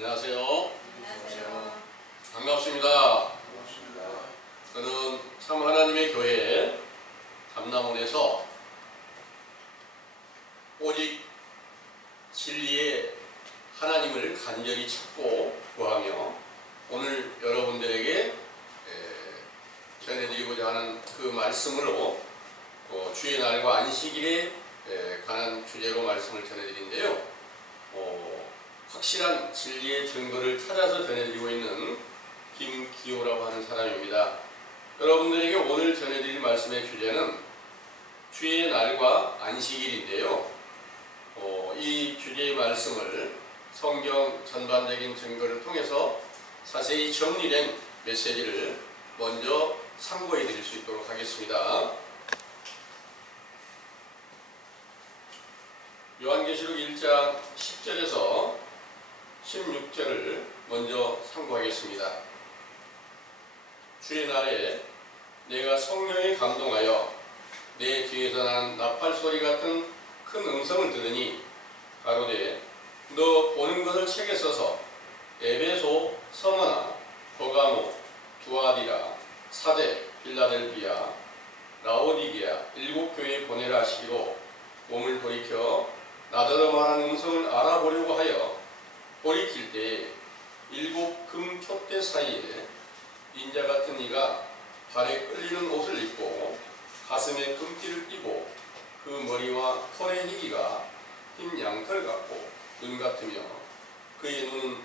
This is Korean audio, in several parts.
안녕하세요. 안녕하세요. 반갑습니다. 반갑습니다. 저는 참 하나님의 교회 담남원에서 오직 진리의 하나님을 간절히 찾고 구하며 오늘 여러분들에게 전해드리고자 하는 그 말씀으로 주의 날과 안식일에 관한 주제로 말씀을 전해드리는데요. 확실한 진리의 증거를 찾아서 전해드리고 있는 김기호라고 하는 사람입니다. 여러분들에게 오늘 전해드릴 말씀의 주제는 주의 날과 안식일인데요. 이 주제의 말씀을 성경 전반적인 증거를 통해서 자세히 정리된 메시지를 먼저 참고해 드릴 수 있도록 하겠습니다. 요한계시록 1장 10절에서 16절을 먼저 참고하겠습니다. 주의 날에 내가 성령에 감동하여 내 뒤에서 나는 나팔 소리 같은 큰 음성을 들으니 가로되 너 보는 것을 책에 써서 에베소, 서머나, 버가모, 두아디라, 사데, 빌라델비아, 라오디게아 일곱 교회에 보내라 하시기로 몸을 돌이켜 나더러 말한 음성을 알아보려고 하여 돌이킬 때에 일곱 금 촛대 사이에 인자 같은 이가 발에 끌리는 옷을 입고 가슴에 금띠를 띠고 그 머리와 털의 희기가 흰 양털 같고 눈 같으며 그의 눈은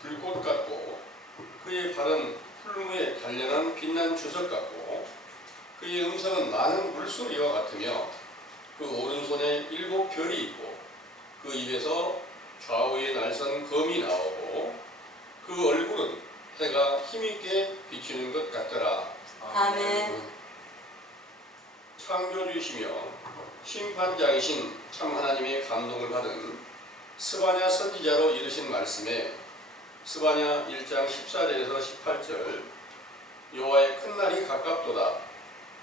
불꽃 같고 그의 발은 풀무에 단련한 빛난 주석 같고 그의 음성은 많은 물소리와 같으며 그 오른손에 일곱 별이 있고 그 입에서 좌우에 날선 검이 나오고 그 얼굴은 해가 힘있게 비치는 것 같더라. 아멘. 창조주이시며 심판장이신 참 하나님의 감동을 받은 스바냐 선지자로 이르신 말씀에 스바냐 1장 14절에서 18절 여호와의 큰 날이 가깝도다.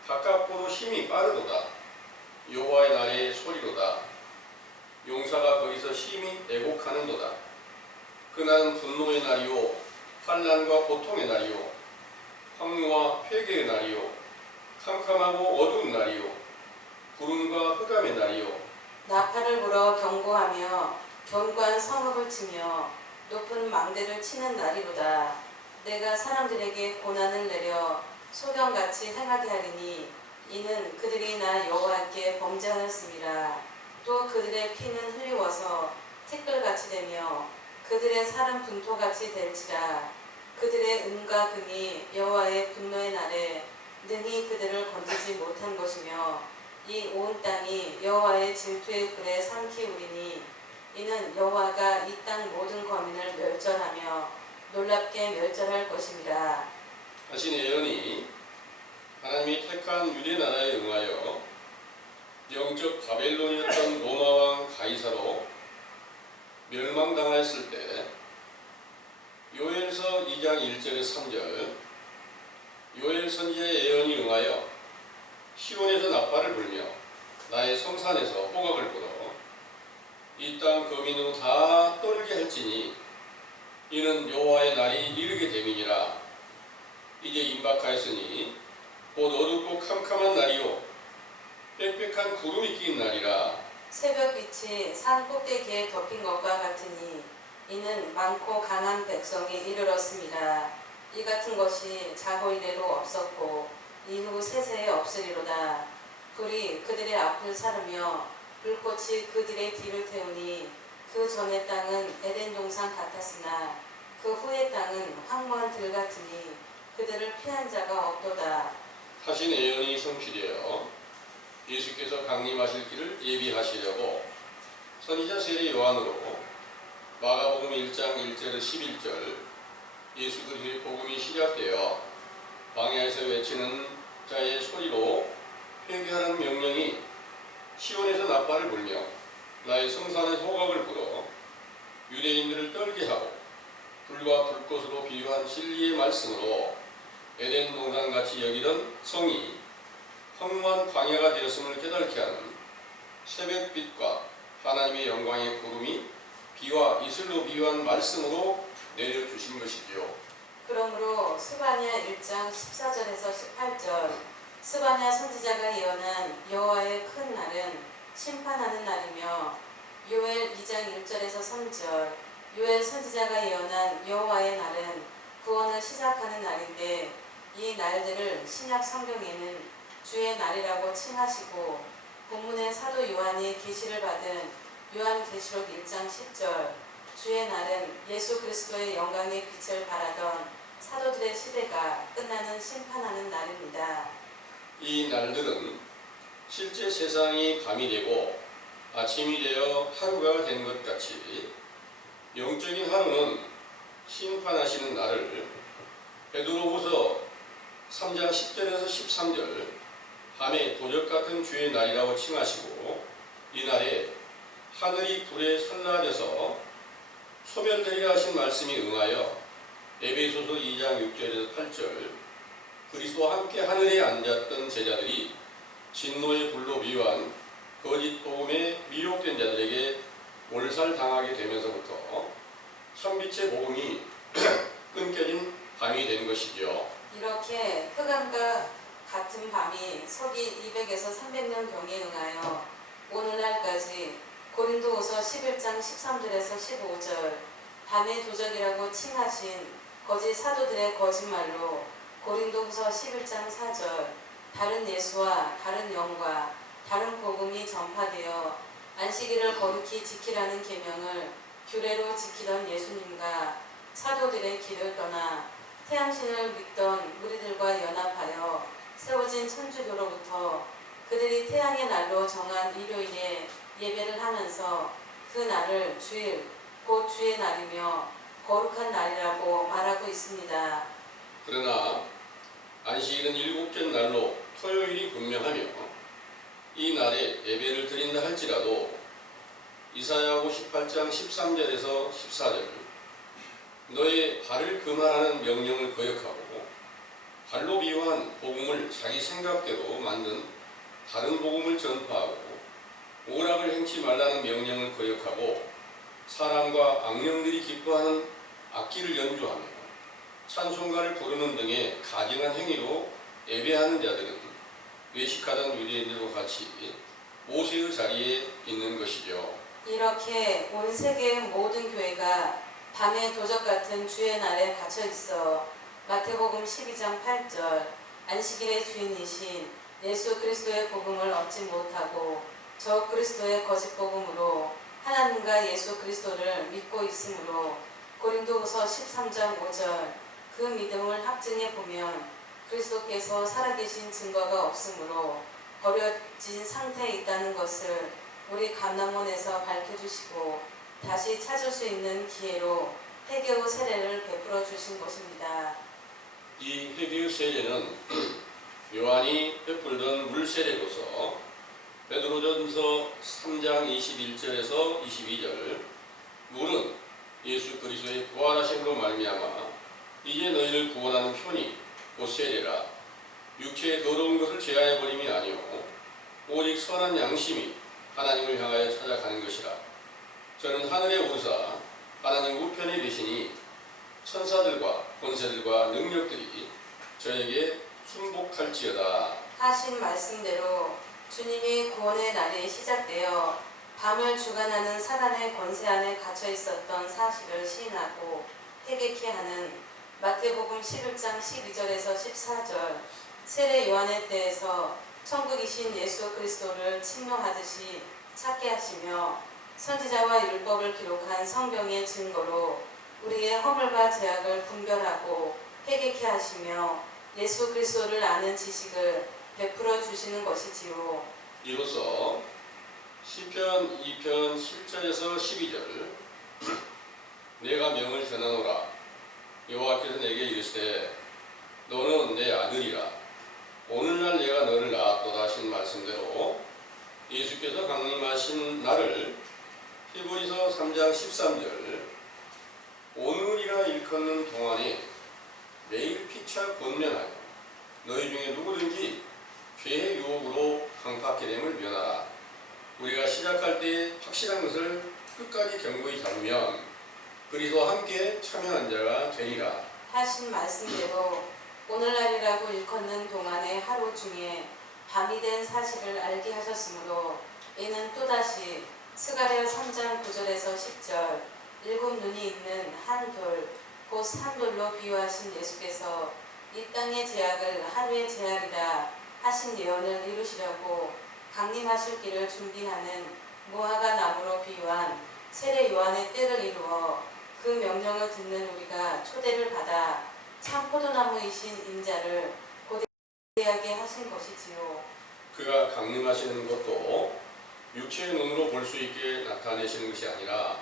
가깝고도 힘이 빠르도다. 여호와의 날의 소리로다. 용사가 거기서 심히 애곡하는도다. 그날은 분노의 날이요 환난과 고통의 날이요 황무와 회개의 날이요 캄캄하고 어두운 날이요 구름과 흑암의 날이요 나팔을 불어 경고하며 견고한 성읍을 치며 높은 망대를 치는 날이로다. 내가 사람들에게 고난을 내려 소경같이 행하게 하리니 이는 그들이 나 여호와께 범죄하였음이라. 또 그들의 피는 흘리워서 티끌같이 되며 그들의 살은 분토같이 될지라. 그들의 은과 금이 여호와의 분노의 날에 능히 그들을 건지지 못한 것이며 이 온 땅이 여호와의 질투의 불에 삼키우리니 이는 여호와가 이 땅 모든 거민을 멸절하며 놀랍게 멸절할 것입니다. 하신 예언이 하나님이 택한 유대 나라에 응하여 영적 바벨론이었던 로마 왕 가이사로 멸망당하였을 때 요엘서 2장 1절에 3절 요엘 선지자의 예언이 응하여 시온에서 나팔을 불며 나의 성산에서 호각을 불어 이 땅 거민으로 다 떨게 할지니 이는 여호와의 날이 이르게 됨이니라. 이제 임박하였으니 곧 어둡고 캄캄한 날이요 빽빽한 구름이 낀 날이라. 새벽빛이 산 꼭대기에 덮인 것과 같으니 이는 많고 강한 백성이 이르렀습니다. 이 같은 것이 자고 이래로 없었고 이후 세세에 없으리로다. 불이 그들의 앞을 사르며 불꽃이 그들의 뒤를 태우니 그 전의 땅은 에덴 동산 같았으나 그 후의 땅은 황무한 들 같으니 그들을 피한 자가 없도다. 하신 예언이 성취되어 예수께서 강림하실 길을 예비하시려고 선지자 세례 요한으로 마가복음 1장 1절에서 11절 예수 그리스도의 복음이 시작되어 광야에서 외치는 자의 소리로 회개하는 명령이 시온에서 나팔을 불며 나의 성산에서 호각을 불어 유대인들을 떨게 하고 불과 불꽃으로 비유한 진리의 말씀으로 에덴 동산같이 여기던 성이 황무한 광야가 되었음을 깨닫게 하는 새벽빛과 하나님의 영광의 구름이 비와 이슬로 비유한 말씀으로 내려주신 것이지요. 그러므로 스바냐 1장 14절에서 18절 스바냐 선지자가 예언한 여호와의 큰 날은 심판하는 날이며 요엘 2장 1절에서 3절 요엘 선지자가 예언한 여호와의 날은 구원을 시작하는 날인데 이 날들을 신약 성경에는 주의 날이라고 칭하시고 본문의 사도 요한이 계시를 받은 요한계시록 1장 10절 주의 날은 예수 그리스도의 영광의 빛을 발하던 사도들의 시대가 끝나는 심판하는 날입니다. 이 날들은 실제 세상이 밤이 되고 아침이 되어 하루가 된 것 같이 영적인 하루는 심판하시는 날을 베드로후서 3장 10절에서 13절 밤의 도적 같은 주의 날이라고 칭하시고 이 날에 하늘이 불에 산란해서 소멸되리라 하신 말씀이 응하여 에베소서 2장 6절에서 8절 그리스도와 함께 하늘에 앉았던 제자들이 진노의 불로 미워한 거짓 복음에 미혹된 자들에게 몰살당하게 되면서부터 참빛의 복음이 끊겨진 밤이 된 것이죠. 이렇게 흑암과 같은 밤이 서기 200에서 300년 경에 응하여 오늘날까지 고린도후서 11장 13절에서 15절 밤의 도적이라고 칭하신 거짓 사도들의 거짓말로 고린도후서 11장 4절 다른 예수와 다른 영과 다른 복음이 전파되어 안식일을 거룩히 지키라는 계명을 규례로 지키던 예수님과 사도들의 길을 떠나 태양신을 믿던 무리들과 연합하여 세워진 천주교로부터 그들이 태양의 날로 정한 일요일에 예배를 하면서 그 날을 주일 곧 주의 날이며 거룩한 날이라고 말하고 있습니다. 그러나 안식일은 일곱째 날로 토요일이 분명하며 이 날에 예배를 드린다 할지라도 이사야 58장 13절에서 14절 너의 발을 금하라는 명령을 거역하고 발로 비유한 복음을 자기 생각대로 만든 다른 복음을 전파하고 오락을 행치 말라는 명령을 거역하고 사람과 악령들이 기뻐하는 악기를 연주하며 찬송가를 부르는 등의 가증한 행위로 예배하는 자들은 외식하던 유대인들과 같이 모세의 자리에 있는 것이죠. 이렇게 온 세계의 모든 교회가 밤의 도적 같은 주의 날에 갇혀 있어 마태복음 12장 8절 안식일의 주인이신 예수 그리스도의 복음을 얻지 못하고 저 그리스도의 거짓 복음으로 하나님과 예수 그리스도를 믿고 있으므로 고린도후서 13장 5절 그 믿음을 합증해 보면 그리스도께서 살아계신 증거가 없으므로 버려진 상태에 있다는 것을 우리 감람원에서 밝혀주시고 다시 찾을 수 있는 기회로 회개의 세례를 베풀어 주신 것입니다. 이 회개의 세례는 요한이 베풀던 물세례로서 베드로전서 3장 21절에서 22절 물은 예수 그리스도의 부활하심으로 말미암아 이제 너희를 구원하는 편이 곧 세례라 육체의 더러운 것을 제하여 버림이 아니오 오직 선한 양심이 하나님을 향하여 찾아가는 것이라 저는 하늘의 오르사 하나님 우편에 계시니 천사들과 권세들과 능력들이 저에게 순복할지어다 하신 말씀대로 주님이 구원의 날이 시작되어 밤을 주관하는 사단의 권세 안에 갇혀 있었던 사실을 시인하고 회개케 하는 마태복음 11장 12절에서 14절 세례 요한의 때에서 천국이신 예수 그리스도를 침노하듯이 찾게 하시며 선지자와 율법을 기록한 성경의 증거로 우리의 허물과 죄악을 분별하고 회개케 하시며 예수 그리스도를 아는 지식을 베풀어 주시는 것이지요. 이로써 시편 2편 7절에서 12절 내가 명을 전하노라 여호와께서 내게 이르시되 너는 내 아들이라 오늘날 내가 너를 낳았도다 하신 말씀대로 예수께서 강림하신 날을 히브리서 3장 13절 오늘이라 일컫는 동안에 매일 피차 권면하여 너희 중에 누구든지 죄의 유혹으로 강팍게 됨을 면하라. 우리가 시작할 때 확실한 것을 끝까지 경고히 잡으면 그리스도와 함께 참여한 자가 되리라. 하신 말씀대로 오늘날이라고 일컫는 동안의 하루 중에 밤이 된 사실을 알게 하셨으므로 이는 또다시 스가랴 3장 9절에서 10절 일곱 눈이 있는 한 돌, 곧 산돌로 비유하신 예수께서 이 땅의 제약을 하루에 제하리라 하신 예언을 이루시려고 강림하실 길을 준비하는 무화과 나무로 비유한 세례 요한의 때를 이루어 그 명령을 듣는 우리가 초대를 받아 참 포도나무이신 인자를 고대하게 하신 것이지요. 그가 강림하시는 것도 육체의 눈으로 볼 수 있게 나타내시는 것이 아니라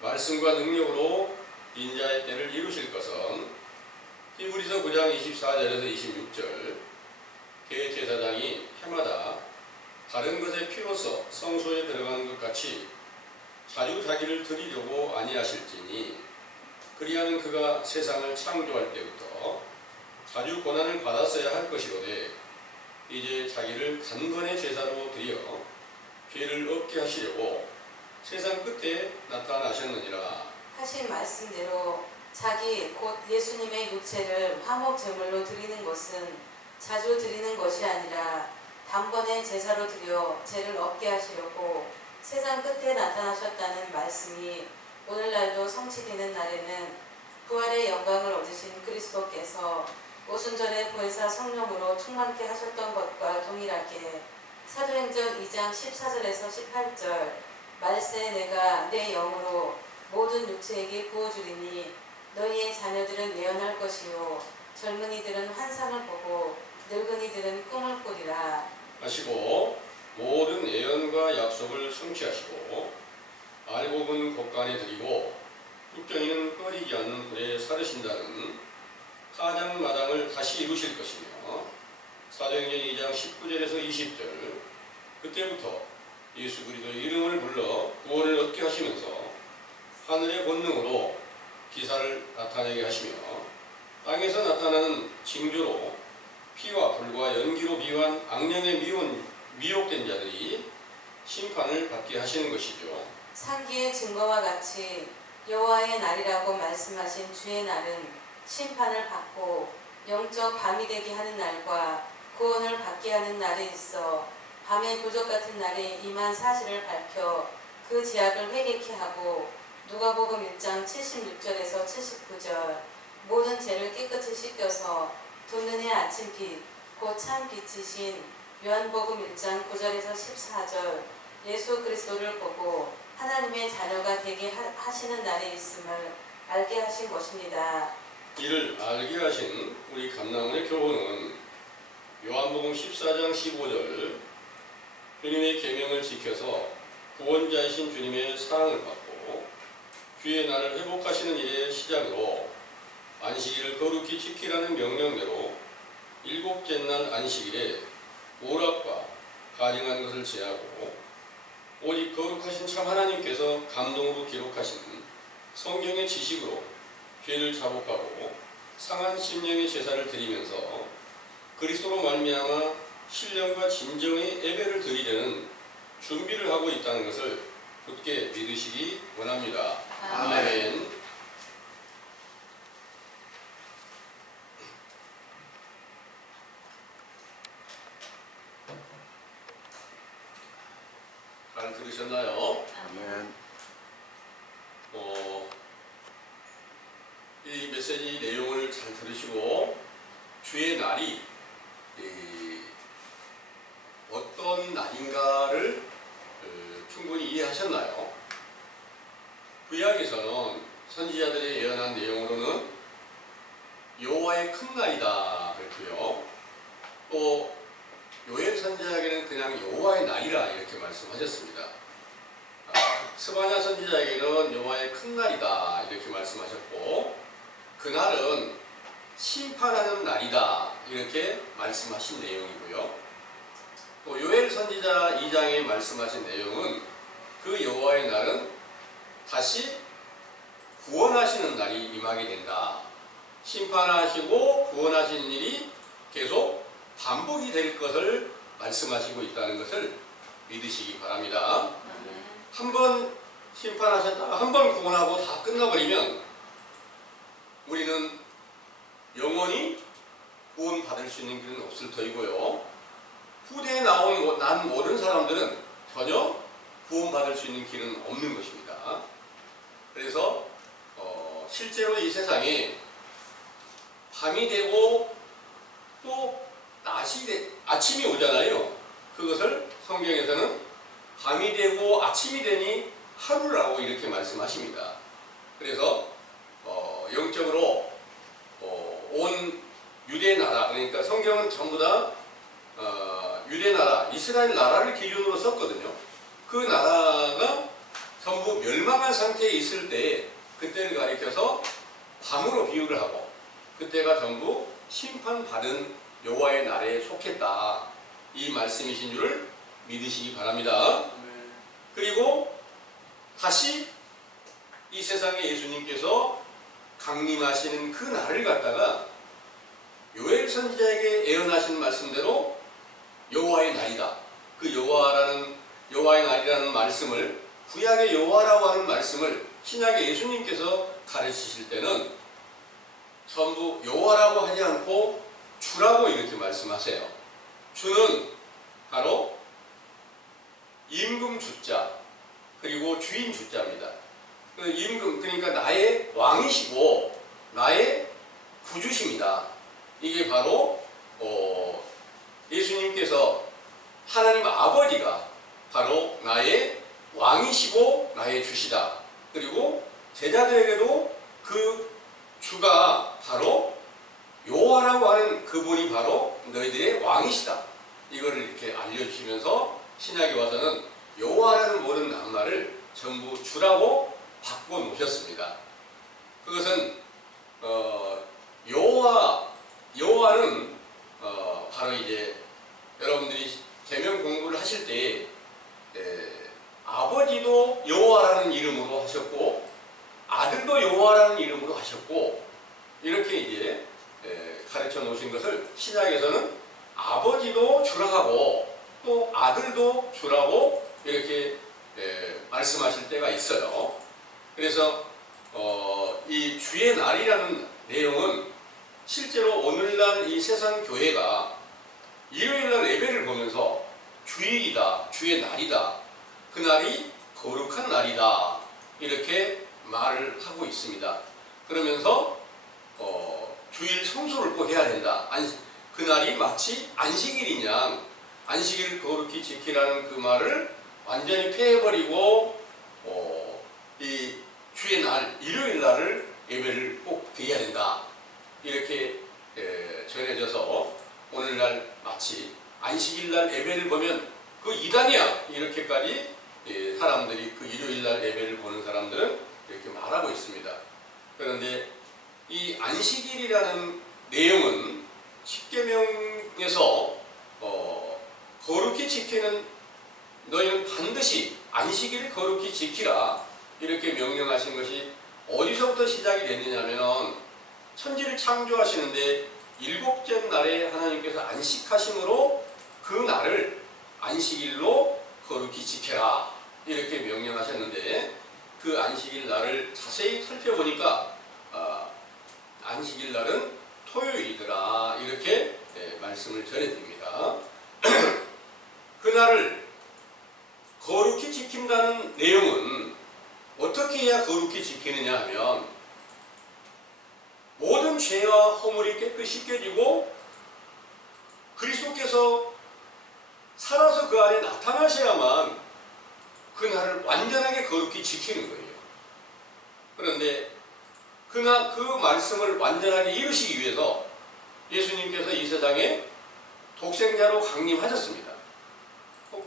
말씀과 능력으로 인자의 때를 이루실 것은 히브리서 9장 24절에서 26절 대제사장이 해마다 다른 것의 피로써 성소에 들어가는 것 같이 자주 자기를 드리려고 아니하실지니 그리하면 그가 세상을 창조할 때부터 자주 고난을 받았어야 할 것이로되 이제 자기를 단번에 제사로 드려 죄를 없게 하시려고 세상 끝에 나타나셨느니라. 하신 말씀대로 자기 곧 예수님의 육체를 화목 제물로 드리는 것은 자주 드리는 것이 아니라 단번에 제사로 드려 죄를 없게 하시려고 세상 끝에 나타나셨다는 말씀이 오늘날도 성취되는 날에는 부활의 영광을 얻으신 그리스도께서 오순절에 보혜사 성령으로 충만케 하셨던 것과 동일하게 사도행전 2장 14절에서 18절 말세 내가 내 영으로 모든 육체에게 부어주리니 너희의 자녀들은 예언할 것이요 젊은이들은 환상을 보고 늙은이들은 꿈을 꾸리라 하시고 모든 예언과 약속을 성취하시고 알곡은 곡간에 드리고 뚝정이는 꺼리지 않는 불에 사르신다는 가장마당을 다시 이루실 것이며 사도행전 2장 19절에서 20절 그때부터 예수 그리스도의 이름을 불러 구원을 얻게 하시면서 하늘의 권능으로 기사를 나타내게 하시며 땅에서 나타나는 징조로 피와 불과 연기로 비유한 악령에 미혹된 자들이 심판을 받게 하시는 것이죠. 상기의 증거와 같이 여호와의 날이라고 말씀하신 주의 날은 심판을 받고 영적 밤이 되게 하는 날과 구원을 받게 하는 날에 있어 밤의 도적 같은 날에 임한 사실을 밝혀 그 제약을 회개케 하고 누가복음 1장 76절에서 79절 모든 죄를 깨끗이 씻겨서 두 눈의 아침빛 곧 참 빛이신 요한복음 1장 9절에서 14절 예수 그리스도를 보고 하나님의 자녀가 되게 하시는 날에 있음을 알게 하신 것입니다. 이를 알게 하신 우리 감남원의 교훈은 요한복음 14장 15절 주님의 계명을 지켜서 구원자이신 주님의 사랑을 받고 주의 날을 회복하시는 일의 시작으로 안식일을 거룩히 지키라는 명령대로 일곱째 날 안식일에 오락과 가증한 것을 제하고 오직 거룩하신 참 하나님께서 감동으로 기록하신 성경의 지식으로 죄를 자복하고 상한 심령의 제사를 드리면서 그리스도로 말미암아 신령과 진정의 예배를 드리려는 준비를 하고 있다는 것을 굳게 믿으시기 원합니다. 아멘. 잘 들으셨나요? 아멘. 이 메시지 내용을 잘 들으시고 주의 날이 어떤 날인가를 충분히 이해하셨나요? 구약에서는 선지자들의 예언한 내용으로는 여호와의 큰 날이다 그랬고요. 또 요엘 선지자에게는 그냥 여호와의 날이라 이렇게 말씀하셨습니다. 스바냐 선지자에게는 여호와의 큰 날이다 이렇게 말씀하셨고 그날은 심판하는 날이다 이렇게 말씀하신 내용이고요. 또 요엘 선지자 2장에 말씀하신 내용은 그 여호와의 날은 다시 구원하시는 날이 임하게 된다. 심판하시고 구원하시는 일이 계속 반복이 될 것을 말씀하시고 있다는 것을 믿으시기 바랍니다. 한번 심판하셨다가 한 번 구원하고 다 끝나버리면 우리는 영원히 구원받을 수 있는 길은 없을 터이고요. 후대에 난 모든 사람들은 전혀 구원받을 수 있는 길은 없는 것입니다. 그래서 실제로 이 세상에 밤이 되고 또 아침이 오잖아요. 그것을 성경에서는 밤이 되고 아침이 되니 하루라고 이렇게 말씀하십니다. 그래서 영적으로 온 유대 나라, 그러니까 성경은 전부 다 유대 나라, 이스라엘 나라를 기준으로 썼거든요. 그 나라가 전부 멸망한 상태에 있을 때 그때를 가리켜서 밤으로 비유를 하고 그때가 전부 심판받은 여호와의 날에 속했다. 이 말씀이신 줄을 믿으시기 바랍니다. 그리고 다시 이 세상에 예수님께서 강림하시는 그 날을 갖다가 요엘 선지자에게 예언하신 말씀대로 여호와의 날이다. 그 여호와의 날이라는 말씀을 구약의 여호와라고 하는 말씀을 신약의 예수님께서 가르치실 때는 전부 여호와라고 하지 않고 주라고 이렇게 말씀하세요. 주는 바로 임금 주자 그리고 주인 주자입니다. 그 임금 그러니까 나의 왕이시고 나의 구주십니다. 이게 바로 예수님께서 하나님 아버지가 바로 나의 왕이시고 나의 주시다. 그리고 제자들에게도 그 주가 바로 여호와라고 하는 그분이 바로 너희들의 왕이시다. 이거를 이렇게 알려주시면서 신약에 와서는 여호와라는 모든 낱말을 전부 주라고 바꿔 놓으셨습니다. 그것은 여호와는 바로 이제 여러분들이 계명 공부를 하실 때 아버지도 여호와라는 이름으로 하셨고 아들도 여호와라는 이름으로 하셨고 이렇게 이제 가르쳐 놓으신 것을 신약에서는 아버지도 주라 하고 또 아들도 주라고 이렇게 말씀하실 때가 있어요. 그래서 이 주의 날이라는 내용은 실제로 오늘날 이 세상 교회가 일요일날 예배를 보면서 주일이다, 주의 날이다, 그날이 거룩한 날이다 이렇게 말을 하고 있습니다. 그러면서 주일 성수를 꼭 해야 된다. 그날이 마치 안식일이냐 안식일을 거룩히 지키라는 그 말을 완전히 폐해버리고 이 주의 날, 일요일 날을 예배를 꼭 드려야 된다. 이렇게 전해져서 오늘날 마치 안식일 날 예배를 보면 그 이단이야. 이렇게까지 사람들이 그 일요일 날 예배를 보는 사람들은 이렇게 말하고 있습니다. 그런데 이 안식일이라는 내용은 십계명에서 거룩히 지키는 너희는 반드시 안식일을 거룩히 지키라 이렇게 명령하신 것이 어디서부터 시작이 됐느냐면 천지를 창조하시는데 일곱째 날에 하나님께서 안식하심으로 그 날을 안식일로 거룩히 지켜라 이렇게 명령하셨는데 그 안식일 날을 자세히 살펴보니까 안식일 날은 토요일이더라 이렇게 말씀을 전해드립니다. 그날을 거룩히 지킨다는 내용은 어떻게 해야 거룩히 지키느냐 하면 모든 죄와 허물이 깨끗이 깨지고 그리스도께서 살아서 그 안에 나타나셔야만 그날을 완전하게 거룩히 지키는 거예요. 그런데 그 말씀을 완전하게 이루시기 위해서 예수님께서 이 세상에 독생자로 강림하셨습니다.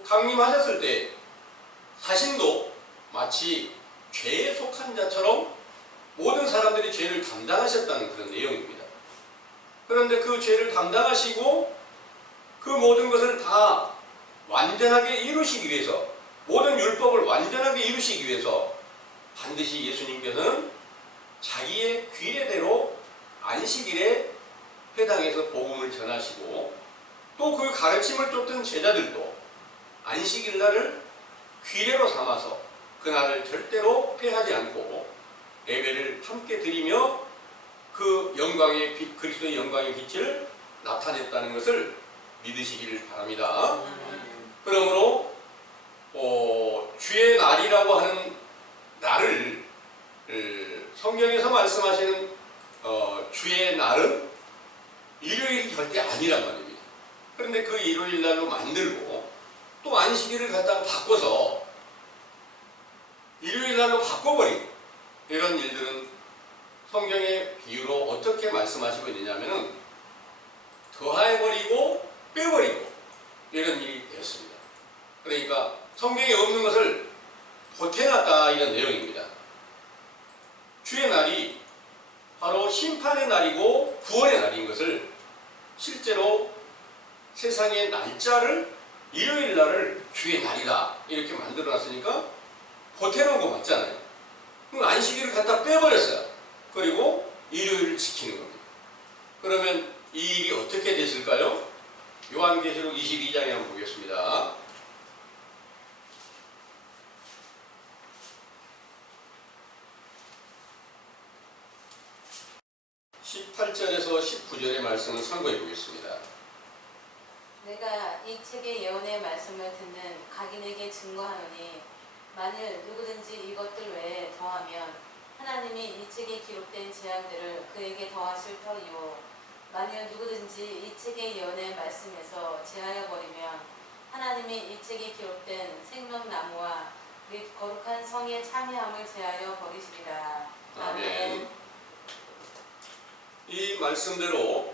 강림하셨을 때 자신도 마치 죄에 속한 자처럼 모든 사람들이 죄를 담당하셨다는 그런 내용입니다. 그런데 그 죄를 담당하시고 그 모든 것을 다 완전하게 이루시기 위해서 모든 율법을 완전하게 이루시기 위해서 반드시 예수님께서는 자기의 규례대로 안식일에 회당에서 복음을 전하시고 또 그 가르침을 쫓던 제자들도 안식일 날을 규례로 삼아서 그날을 절대로 패하지 않고 예배를 함께 드리며 그 영광의 빛, 그리스도의 영광의 빛을 나타냈다는 것을 믿으시기를 바랍니다. 그러므로 주의 날이라고 하는 날을 성경에서 말씀하시는 주의 날은 일요일이 절대 아니란 말입니다. 그런데 그 일요일 날로 만들고 또 안식일을 갖다가 바꿔서 일요일 날로 바꿔버린 이런 일들은 성경의 비유로 어떻게 말씀하시고 있느냐면은 더해버리고 빼버리고 이런 일이 되었습니다. 그러니까 성경에 없는 것을 보태놨다 이런 내용입니다. 주의 날이 바로 심판의 날이고 구원의 날인 것을 실제로 세상의 날짜를 일요일 날을 주의 날이다 이렇게 만들어놨으니까 보태놓은 거 맞잖아요. 그럼 안식일을 갖다 빼버렸어요. 그리고 일요일을 지키는 겁니다. 그러면 이 일이 어떻게 됐을까요? 요한계시록 22장에 한번 보겠습니다. 18절에서 19절의 말씀을 참고해 보겠습니다. 내가 이 책의 예언의 말씀을 듣는 각인에게 증거하노니 만일 누구든지 이것들 외에 더하면 하나님이 이 책에 기록된 재앙들을 그에게 더하실 터이요 만일 누구든지 이 책의 예언의 말씀에서 제하여 버리면 하나님이 이 책에 기록된 생명나무와 및 거룩한 성의 참여함을 제하여 버리시리라. 아멘. 이 말씀대로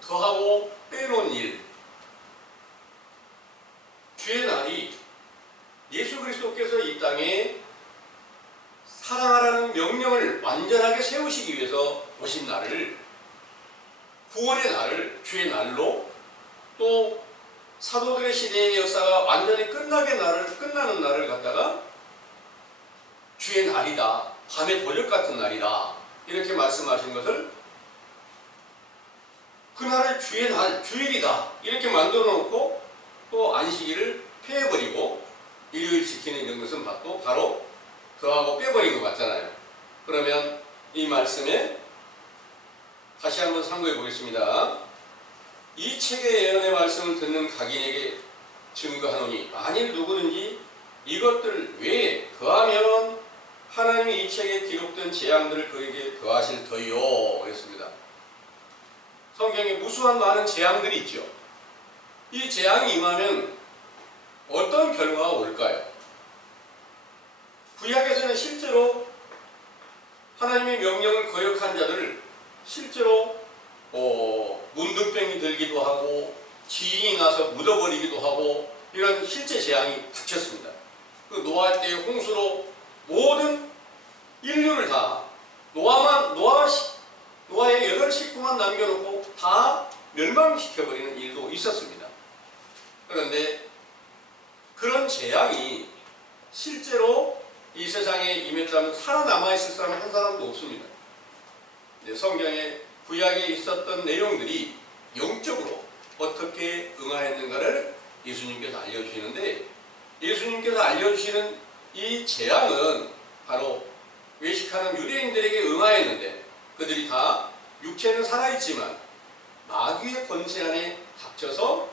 더하고 빼놓은 일, 주의 날이 예수 그리스도께서 이 땅에 사랑하라는 명령을 완전하게 세우시기 위해서 오신 날을, 구원의 날을 주의 날로, 또 사도들의 시대의 역사가 완전히 끝나는 날을 갖다가 주의 날이다, 밤의 도적 같은 날이다 이렇게 말씀하신 것을 그날을 주의 날, 주일이다 이렇게 만들어 놓고 또 안식일을 폐해버리고 일요일 지키는 이런 것은 바로 더하고 빼버린 것 같잖아요. 그러면 이 말씀에 다시 한번 참고해 보겠습니다. 이 책의 예언의 말씀을 듣는 각인에게 증거하노니 만일 누구든지 이것들 외에 더하면 하나님이 이 책에 기록된 재앙들을 그에게 더하실 터이요 그랬습니다. 성경에 무수한 많은 재앙들이 있죠. 이 재앙이 임하면 어떤 결과가 올까요? 구약에서는 실제로 하나님의 명령을 거역한 자들을 실제로 문둥병이 들기도 하고 지진이 나서 묻어버리기도 하고 이런 실제 재앙이 닥쳤습니다. 그 노아 때의 홍수로 모든 인류를 다 노아의 8 식구만 남겨놓고 다 멸망시켜버리는 일도 있었습니다. 그런데 그런 재앙이 실제로 이 세상에 임했다면 살아남아 있을 사람 한 사람도 없습니다. 성경에 구약에 있었던 내용들이 영적으로 어떻게 응하였는가를 예수님께서 알려주시는데, 예수님께서 알려주시는 이 재앙은 바로 외식하는 유대인들에게 응하였는데 그들이 다 육체는 살아있지만 마귀의 권세 안에 닥쳐서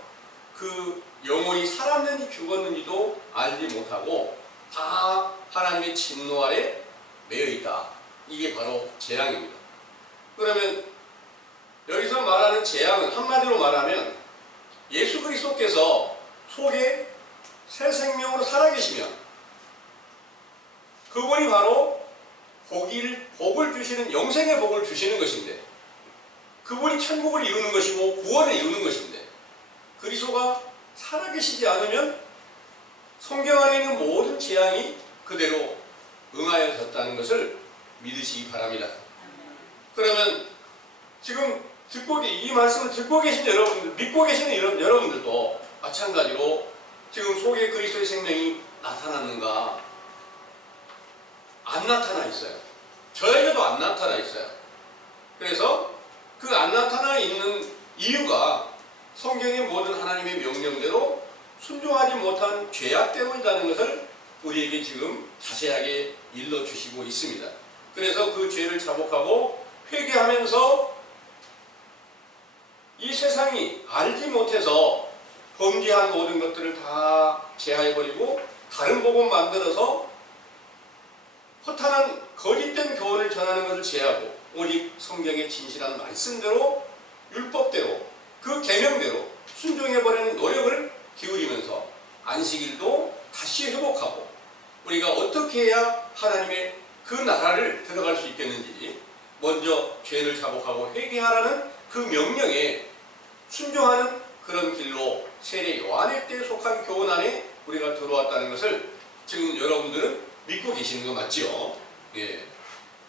그 영혼이 살았는지 죽었는지도 알지 못하고 다 하나님의 진노 아래 매여 있다. 이게 바로 재앙입니다. 그러면 여기서 말하는 재앙은 한마디로 말하면 예수 그리스도께서 속에 새 생명으로 살아계시면 그분이 바로 복을 주시는 영생의 복을 주시는 것인데, 그분이 천국을 이루는 것이고 구원을 이루는 것인데, 그리스도가 살아계시지 않으면 성경 안에 있는 모든 재앙이 그대로 응하여졌다는 것을 믿으시기 바랍니다. 그러면 지금 이 말씀을 듣고 계신 여러분들, 믿고 계시는 여러분들도 마찬가지로 지금 속에 그리스도의 생명이 나타났는가? 안 나타나 있어요. 저에게도 안 나타나 있어요. 그래서 그 안 나타나 있는 이유가 성경의 모든 하나님의 명령대로 순종하지 못한 죄악 때문이라는 것을 우리에게 지금 자세하게 일러주시고 있습니다. 그래서 그 죄를 자복하고 회개하면서 이 세상이 알지 못해서 범죄한 모든 것들을 다 제하해버리고 다른 복음 만들어서 허탄한 거짓된 교훈을 전하는 것을 제하고 오직 성경의 진실한 말씀대로 율법대로 그 계명대로 순종해버리는 노력을 기울이면서 안식일도 다시 회복하고 우리가 어떻게 해야 하나님의 그 나라를 들어갈 수 있겠는지 먼저 죄를 자복하고 회개하라는 그 명령에 순종하는 그런 길로 세례 요한의 때에 속한 교훈 안에 우리가 들어왔다는 것을 지금 여러분들은 믿고 계시는 거 맞죠? 예.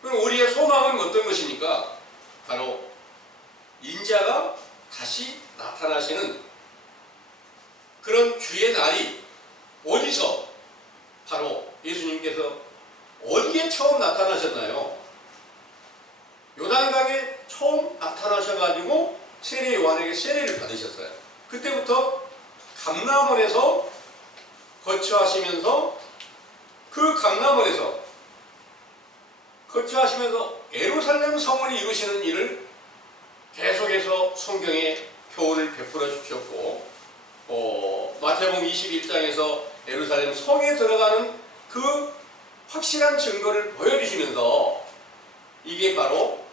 그럼 우리의 소망은 어떤 것입니까? 바로 인자가 다시 나타나시는 그런 주의 날이 어디서 바로 예수님께서 어디에 처음 나타나셨나요? 요단강에 처음 나타나셔가지고 세례 요한에게 세례를 받으셨어요. 그때부터 감람원에서 거처하시면서 그 감람원에서 거처하시면서 예루살렘 성을 이루시는 일을 계속해서 성경에 교훈을 베풀어 주셨고 마태복음 21장에서 예루살렘 성에 들어가는 그 확실한 증거를 보여주시면서 이게 바로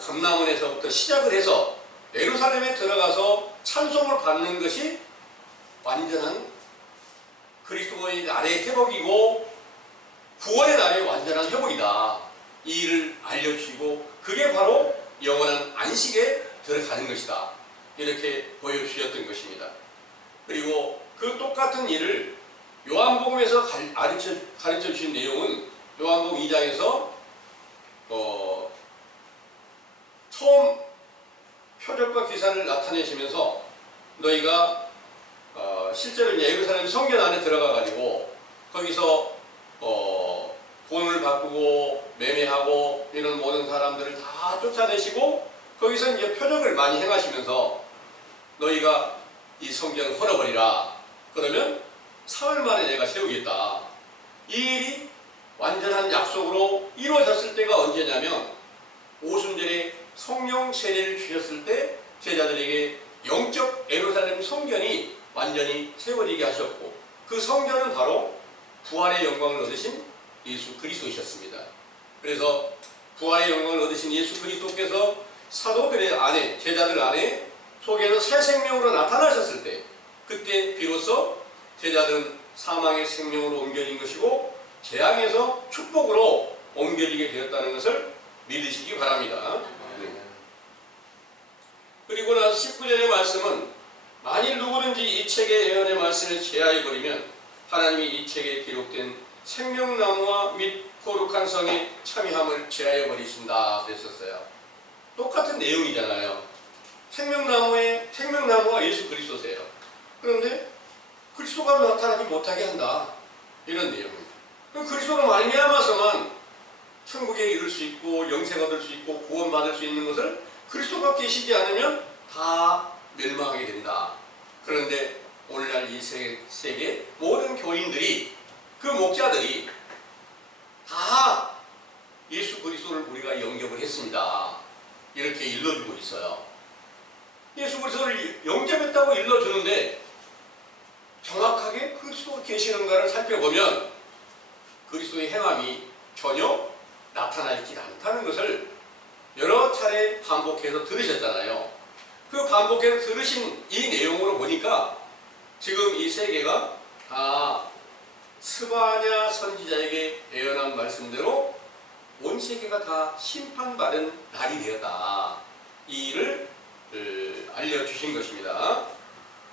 감람원에서부터 시작을 해서 예루살렘에 들어가서 찬송을 받는 것이 완전한 그리스도의 날의 회복이고 구원의 날의 완전한 회복이다. 이 일을 알려주시고 그게 바로 영원한 안식에 들어가는 것이다. 이렇게 보여주셨던 것입니다. 그리고 그 똑같은 일을 요한복음에서 가르쳐 주신 내용은 요한복음 2장에서 처음 표적과 기사를 나타내시면서 너희가 실제로 예루살렘 성전 안에 들어가 가지고 거기서 돈을 바꾸고 매매하고 이런 모든 사람들을 다 쫓아내시고 거기서 이제 표적을 많이 행하시면서 너희가 이 성전을 헐어버리라. 그러면 사흘 만에 내가 세우겠다. 이 일이 완전한 약속으로 이루어졌을 때가 언제냐면 오순절에 성령 세례를 주셨을 때 제자들에게 영적 예루살렘 성전이 완전히 세워지게 하셨고 그 성전은 바로 부활의 영광을 얻으신 예수 그리스도이셨습니다. 그래서 부활의 영광을 얻으신 예수 그리스도께서 사도들의 안에 제자들 안에 속에서 새 생명으로 나타나셨을 때 그때 비로소 제자들은 사망의 생명으로 옮겨진 것이고 재앙에서 축복으로 옮겨지게 되었다는 것을 믿으시기 바랍니다. 그리고 나서 19절의 말씀은 만일 누구든지 이 책의 예언의 말씀을 제하여버리면 하나님이 이 책에 기록된 생명나무와 및 거룩한 성의 참여함을 제하여버리신다 그랬었어요. 똑같은 내용이잖아요. 생명나무가 예수 그리스도세요. 그런데 그리스도가 나타나지 못하게 한다. 이런 내용입니다. 그리스도로 말미암아서만 천국에 이를 수 있고 영생 얻을 수 있고 구원받을 수 있는 것을 그리스도가 계시지 않으면 다 멸망하게 된다. 그런데 오늘날 이 세계 모든 교인들이 그 목자들이 다 예수 그리스도를 우리가 영접을 했습니다. 이렇게 일러주고 있어요. 예수 그리스도를 영접했다고 일러주는데 정확하게 그리스도가 계시는가를 살펴보면 그리스도의 행함이 전혀 나타나 있지 않다는 것을 여러 차례 반복해서 들으셨잖아요. 그 반복해서 들으신 이 내용으로 보니까 지금 이 세계가 다 스바냐 선지자에게 예언한 말씀대로 온 세계가 다 심판받은 날이 되었다. 이 일을 알려주신 것입니다.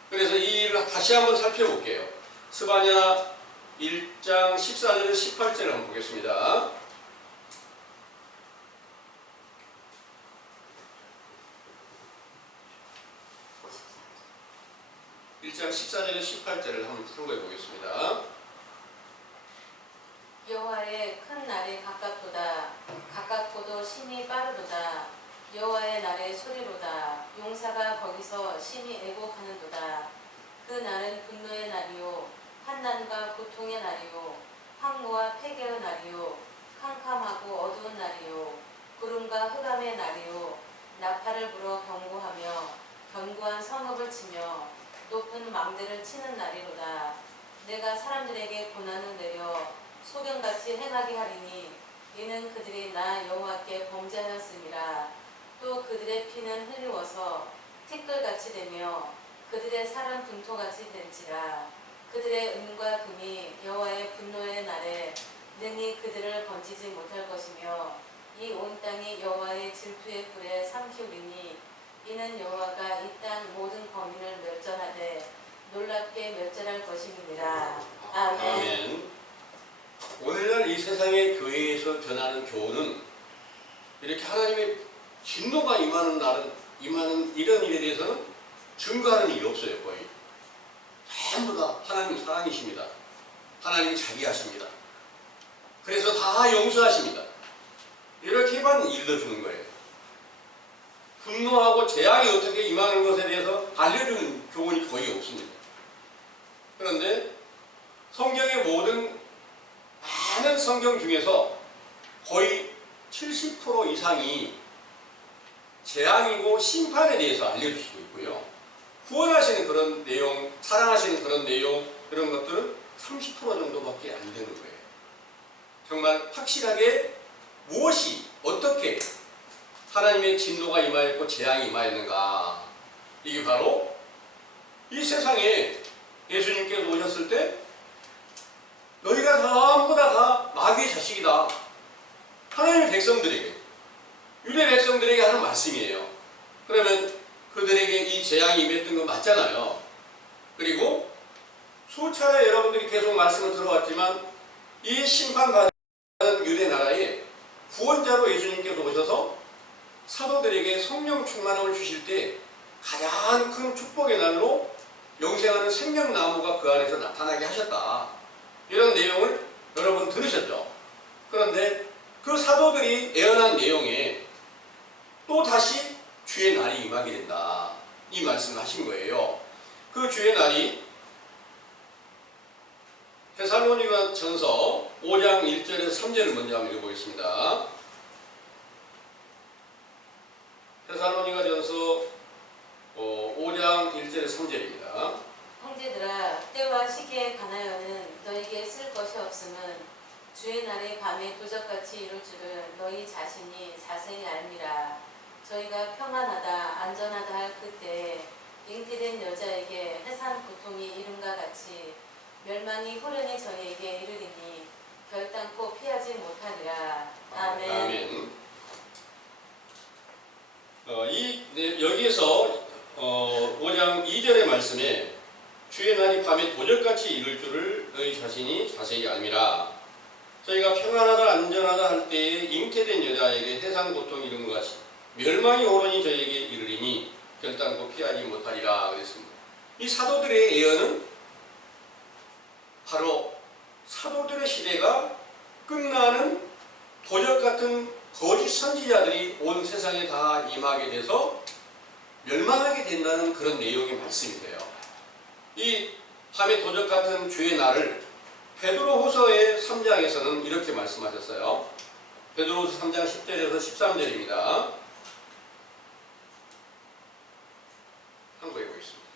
그래서 이 일을 다시 한번 살펴볼게요. 스바냐 1장 14절에서 18절을 한번 보겠습니다. 1장 14절에서 18절을 한번 참고해 보겠습니다. 여호와의 큰 날이 가깝도다. 가깝고도 심히 빠르도다. 여호와의 날의 소리로다. 용사가 거기서 심히 애곡하는도다. 그 날은 분노의 날이요 한난 환난과 고통의 날이요 황무와 폐괴의 날이요 캄캄하고 어두운 날이요 구름과 흑암의 날이요 나팔을 불어 경고하며 견고한 성읍을 치며 높은 망대를 치는 날이로다. 내가 사람들에게 고난을 내려 소경같이 행하게 하리니 이는 그들이 나 여호와께 범죄하였음이라. 또 그들의 피는 흘리워서 티끌같이 되며 그들의 살은 분토같이 될지라. 그들의 은과 금이 여호와의 분노의 날에 능히 그들을 건지지 못할 것이며 이 온 땅이 여호와의 질투의 불에 삼키우리니 이는 여호와가 이 땅 모든 거민을 멸절하되 놀랍게 멸절할 것임이니라. 아멘. 아멘. 오늘날 이 세상의 교회에서 전하는 교훈은 이렇게 하나님의 진노가 임하는 이런 일에 대해서는 증거하는 일이 없어요. 거의 전부 다 하나님 사랑이십니다. 하나님 자비하십니다. 그래서 다 용서하십니다. 이렇게만 일러주는 거예요. 분노하고 재앙이 어떻게 임하는 것에 대해서 알려주는 교훈이 거의 없습니다. 그런데 성경의 많은 성경 중에서 거의 70% 이상이 재앙이고 심판에 대해서 알려주시고 있고요. 구원하시는 그런 내용, 사랑하시는 그런 내용, 그런 것들은 30% 정도밖에 안 되는 거예요. 정말 확실하게 무엇이 어떻게 하나님의 진노가 임하였고 재앙이 임하였는가. 이게 바로 이 세상에 예수님께서 오셨을 때 너희가 전부 다 마귀의 자식이다. 하나님의 백성들에게, 유대 백성들에게 하는 말씀이에요. 그러면 그들에게 이 재앙이 임했던 건 맞잖아요. 그리고 수차례 여러분들이 계속 말씀을 들어왔지만 이 심판받은 유대 나라에 구원자로 예수님께서 오셔서 사도들에게 성령 충만함을 주실 때 가장 큰 축복의 날로 영생하는 생명나무가 그 안에서 나타나게 하셨다. 이런 내용을 여러분 들으셨죠? 그런데 그 사도들이 예언한 내용에 또 다시 주의 날이 임하게 된다. 이 말씀을 하신 거예요. 그 주의 날이 데살로니가 전서 5장 1절에서 3절을 먼저 한번 읽어보겠습니다. 데살로니가 전서 5장 1절에서 3절입니다. 형제들아, 때와 시기에 관하여는 너희에게 쓸 것이 없음은 주의 날이 밤에 도적같이 이룰 줄을 너희 자신이 자세히 알미라. 저희가 평안하다 안전하다 할 그때에 잉태된 여자에게 해산 고통이 이름과 같이 멸망이 호련히 저희에게 이르리니 결단코 피하지 못하리라. 아멘. 아멘. 여기에서 5장 2절의 말씀에 주의 날이 밤에 도적같이 이룰 줄을 너희 자신이 자세히 알미라. 저희가 평안하다 안전하다 할 때에 잉태된 여자에게 해산 고통이 이른 것 같이 멸망이 오르니 저에게 이르리니 결단코 피하지 못하리라 그랬습니다. 이 사도들의 예언은 바로 사도들의 시대가 끝나는 도적 같은 거짓 선지자들이 온 세상에 다 임하게 돼서 멸망하게 된다는 그런 내용의 말씀이에요. 이 밤의 도적 같은 주의 날을 베드로후서의 3장에서는 이렇게 말씀하셨어요. 베드로후서 3장 10절에서 13절입니다. 한번 해보겠습니다.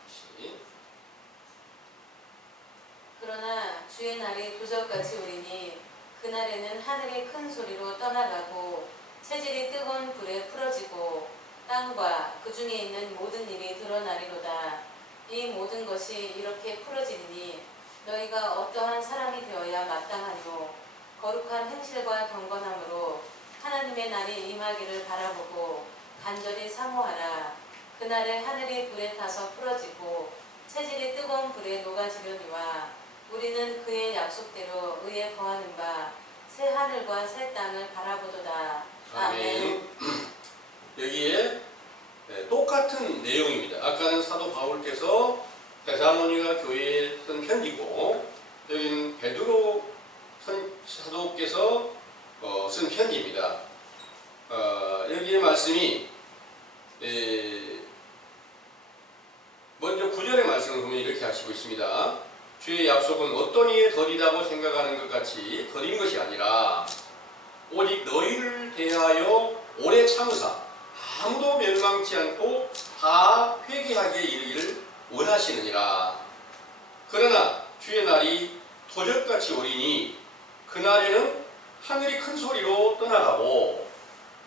그러나 주의 날이 도적같이 오리니 그날에는 하늘이 큰 소리로 떠나가고 체질이 뜨거운 불에 풀어지고 땅과 그 중에 있는 모든 일이 드러나리로다. 이 모든 것이 이렇게 풀어지리니 너희가 어떠한 사람이 되어야 마땅하뇨. 거룩한 행실과 경건함으로 하나님의 날이 임하기를 바라보고 간절히 사모하라. 그날에 하늘이 불에 타서 풀어지고 체질이 뜨거운 불에 녹아지려니와 우리는 그의 약속대로 의에 거하는 바 새 하늘과 새 땅을 바라보도다. 아멘. 여기에 똑같은 내용입니다. 아까는 사도 바울께서 데살로니가 교회에 쓴 편지고 여기는 베드로 사도께서 쓴 편지입니다. 여기의 말씀이 먼저 9절의 말씀을 보면 이렇게 하시고 있습니다. 주의 약속은 어떤 이에 더디다고 생각하는 것 같이 더딘 것이 아니라 오직 너희를 대하여 오래 참으사 아무도 멸망치 않고 다 회개하게 이르기를 원하시느니라. 그러나 주의 날이 도적같이 오리니 그날에는 하늘이 큰 소리로 떠나가고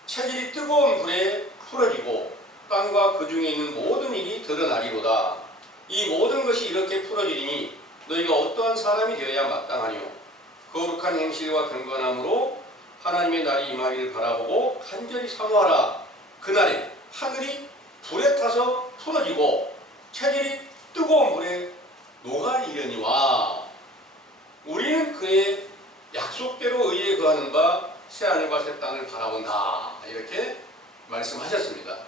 체질이 뜨거운 불에 풀어지고 땅과 그 중에 있는 모든 일이 드러나리로다. 이 모든 것이 이렇게 풀어지리니 너희가 어떠한 사람이 되어야 마땅하뇨. 거룩한 행실과 경건함으로 하나님의 날이 임하기를 바라보고 간절히 사모하라. 그날에 하늘이 불에 타서 풀어지고 체질이 뜨거운 불에 녹아이르니와 우리는 그의 약속대로 의에 거하는 바 새하늘과 새 땅을 바라본다. 이렇게 말씀하셨습니다.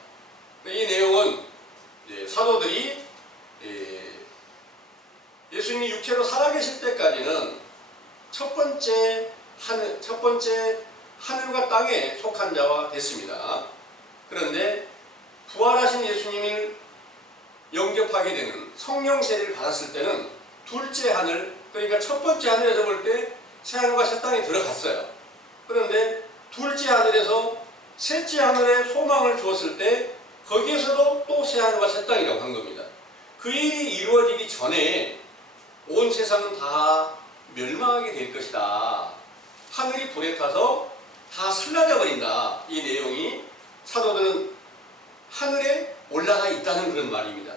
이 내용은 사도들이 예수님이 육체로 살아계실 때까지는 첫 번째 하늘과 땅에 속한 자와 됐습니다. 그런데 부활하신 예수님을 영접하게 되는 성령 세례를 받았을 때는 둘째 하늘, 그러니까 첫 번째 하늘에서 볼 때 새하늘과 새 땅에 들어갔어요. 그런데 둘째 하늘에서 셋째 하늘에 소망을 주었을 때 거기에서도 또 새하늘과 새 땅이라고 한 겁니다. 그 일이 이루어지기 전에 온 세상은 다 멸망하게 될 것이다. 하늘이 불에 타서 다 살라져 버린다. 이 내용이 사도들은 하늘에 올라가 있다는 그런 말입니다.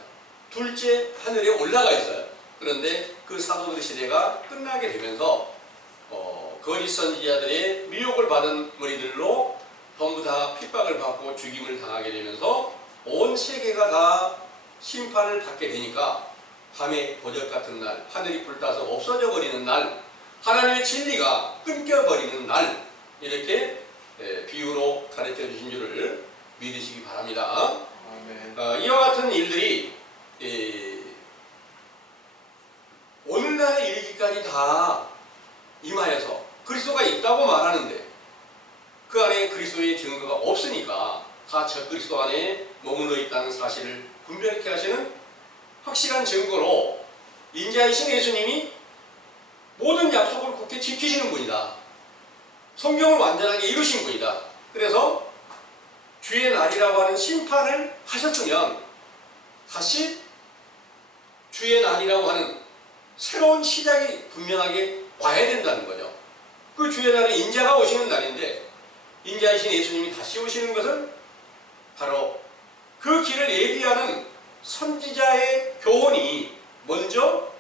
둘째 하늘에 올라가 있어요. 그런데 그 사도들의 시대가 끝나게 되면서 거짓 선지자들의 미혹을 받은 무리들로 전부 다 핍박을 받고 죽임을 당하게 되면서 온 세계가 다 심판을 받게 되니까 밤에 도적 같은 날, 하늘이 불타서 없어져 버리는 날, 하나님의 진리가 끊겨버리는 날, 이렇게 비유로 가르쳐 주신 줄을 믿으시기 바랍니다. 아멘. 이와 같은 일들이 오늘날에 이르기까지 다 임하여서 그리스도가 있다고 말하는데 그 안에 그리스도의 증거가 없으니까 다 저 그리스도 안에 머물러 있다는 사실을 분별케 하시는 확실한 증거로 인자이신 예수님이 모든 약속을 굳게 지키시는 분이다. 성경을 완전하게 이루신 분이다. 그래서 주의 날이라고 하는 심판을 하셨으면 다시 주의 날이라고 하는 새로운 시작이 분명하게 와야 된다는 거죠. 그 주의 날은 인자가 오시는 날인데 인자이신 예수님이 다시 오시는 것은 바로 그 길을 예비하는 선지자의 교훈이 먼저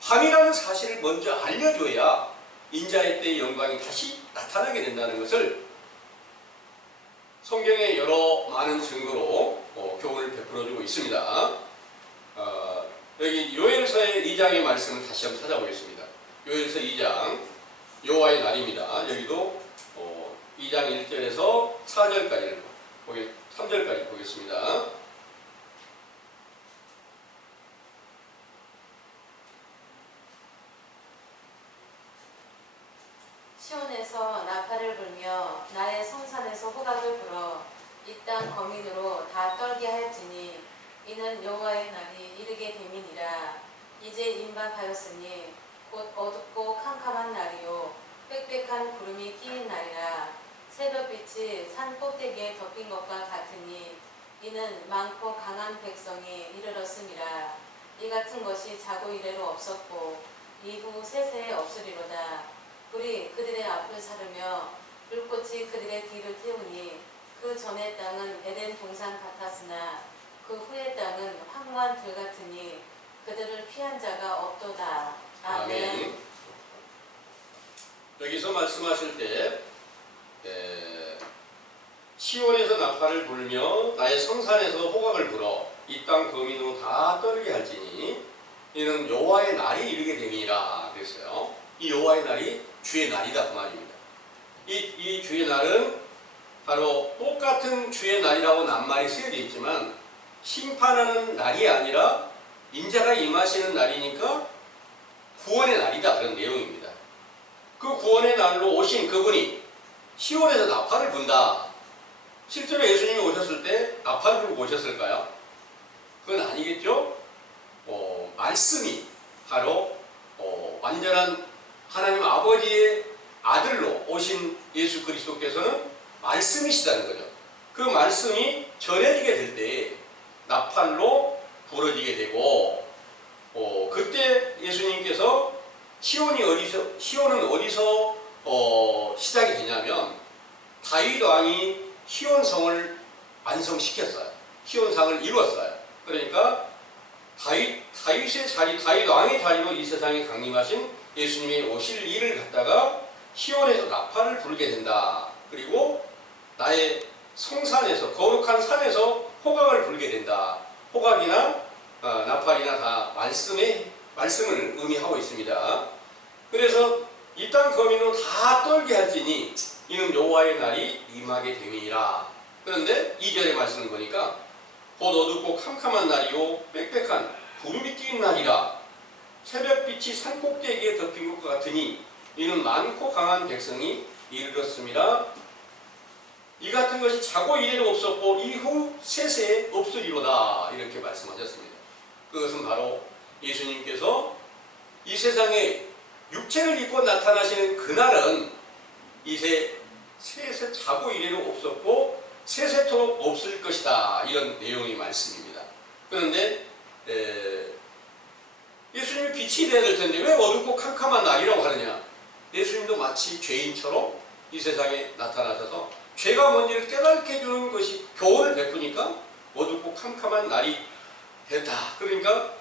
밤이라는 사실을 먼저 알려줘야 인자의 때의 영광이 다시 나타나게 된다는 것을 성경의 여러 많은 증거로 교훈을 베풀어주고 있습니다. 여기 요엘서의 2장의 말씀을 다시 한번 찾아보겠습니다. 요엘서 2장 여호와의 날입니다. 여기도 2장 1절에서 4절까지를 3절까지 보겠습니다. 시온에서 나팔을 불며 나의 성산에서 호각을 불어 이 땅 거민으로 다 떨게 할지니 이는 여호와의 날이 이르게 됨이니라. 이제 임박하였으니 곧 어둡고 캄캄한 날이요 빽빽한 구름이 끼인 날이라. 새벽빛이 산 꼭대기에 덮인 것과 같으니 이는 많고 강한 백성이 이르렀음이라. 이 같은 것이 자고 이래로 없었고 이후 세세에 없으리로다. 불이 그들의 앞을 사르며 불꽃이 그들의 뒤를 태우니 그 전의 땅은 에덴 동산 같았으나 그 후의 땅은 황무한 들 같으니 그들을 피한 자가 없도다. 아멘. 여기서 말씀하실 때 시온에서 나팔을 불며 나의 성산에서 호각을 불어 이 땅 거민으로 다 떨게 할지니 이는 여호와의 날이 이르게 되니라 그랬어요. 이 여호와의 날이 주의 날이다 그 말입니다. 이 주의 날은 바로 똑같은 주의 날이라고 낱말이 쓰여져 있지만 심판하는 날이 아니라 인자가 임하시는 날이니까 구원의 날이다 그런 내용입니다. 그 구원의 날로 오신 그분이 시온에서 나팔을 분다. 실제로 예수님이 오셨을 때 나팔을 불고 오셨을까요? 그건 아니겠죠? 말씀이 바로 완전한 하나님 아버지의 아들로 오신 예수 그리스도께서는 말씀이시다는 거죠. 그 말씀이 전해지게 될 때 나팔로 부러지게 되고 그때 예수님께서 시온은 어디서 시작이 되냐면 다윗 왕이 시온성을 완성시켰어요. 시온상을 이루었어요. 그러니까 다윗의 자리, 다윗 왕의 자리로 이 세상에 강림하신 예수님이 오실 일을 갖다가 시온에서 나팔을 불게 된다. 그리고 나의 성산에서, 거룩한 산에서 호각을 불게 된다. 호각이나 나팔이나 다 말씀을 의미하고 있습니다. 그래서 이 땅 거민으로 다 떨게 할지니 이는 여호와의 날이 임하게 됨이니라. 그런데 2절의 말씀을 보니까 곧 어둡고 캄캄한 날이요 빽빽한 구름이 낀 날이라. 새벽빛이 산꼭대기에 덮인 것과 같으니 이는 많고 강한 백성이 이르렀습니다. 이 같은 것이 자고 이래로 없었고 이후 세세에 없으리로다. 이렇게 말씀하셨습니다. 그것은 바로 예수님께서 이 세상에 육체를 입고 나타나시는 그날은 이세 자고 이래로 없었고 세세토록 없을 것이다. 이런 내용의 말씀입니다. 그런데 예수님이 빛이 되어야 될 텐데 왜 어둡고 캄캄한 날이라고 하느냐? 예수님도 마치 죄인처럼 이 세상에 나타나셔서 죄가 뭔지를 깨닫게 해주는 것이 교훈을 베푸니까 어둡고 캄캄한 날이 됐다. 그러니까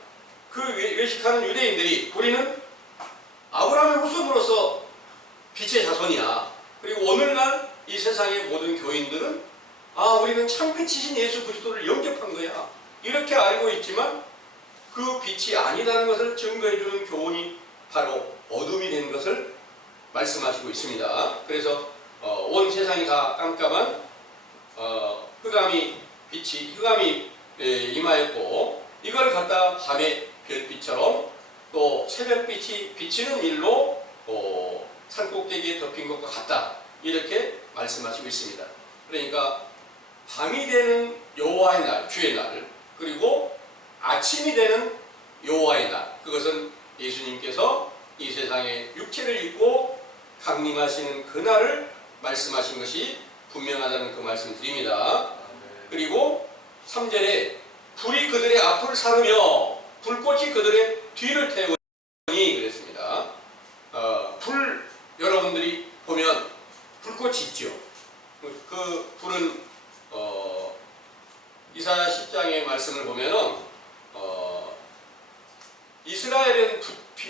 그 외식하는 유대인들이 우리는 아브라함의 후손으로서 빛의 자손이야. 그리고 오늘날 이 세상의 모든 교인들은 우리는 참빛이신 예수 그리스도를 영접한 거야. 이렇게 알고 있지만 그 빛이 아니라는 것을 증거해주는 교훈이 바로 어둠이 된 것을 말씀하시고 있습니다. 그래서 온 세상이 다 깜깜한 흑암이 임하였고 이걸 갖다 밤의 별빛처럼 또 새벽빛이 비치는 일로 산꼭대기에 덮인 것과 같다. 이렇게 말씀하시고 있습니다. 그러니까 밤이 되는 여호와의 날, 주의 날, 그리고 아침이 되는 여호와의 날, 그것은 예수님께서 이 세상에 육체를 입고 강림하시는 그날을 말씀하신 것이 분명하다는 그 말씀 드립니다. 그리고 3절에 불이 그들의 앞을 사르며 불꽃이 그들의 뒤를 태우니 그랬습니다. 불 여러분들이 보면 불꽃이 있죠. 그 불은 이사야 10장의 말씀을 보면은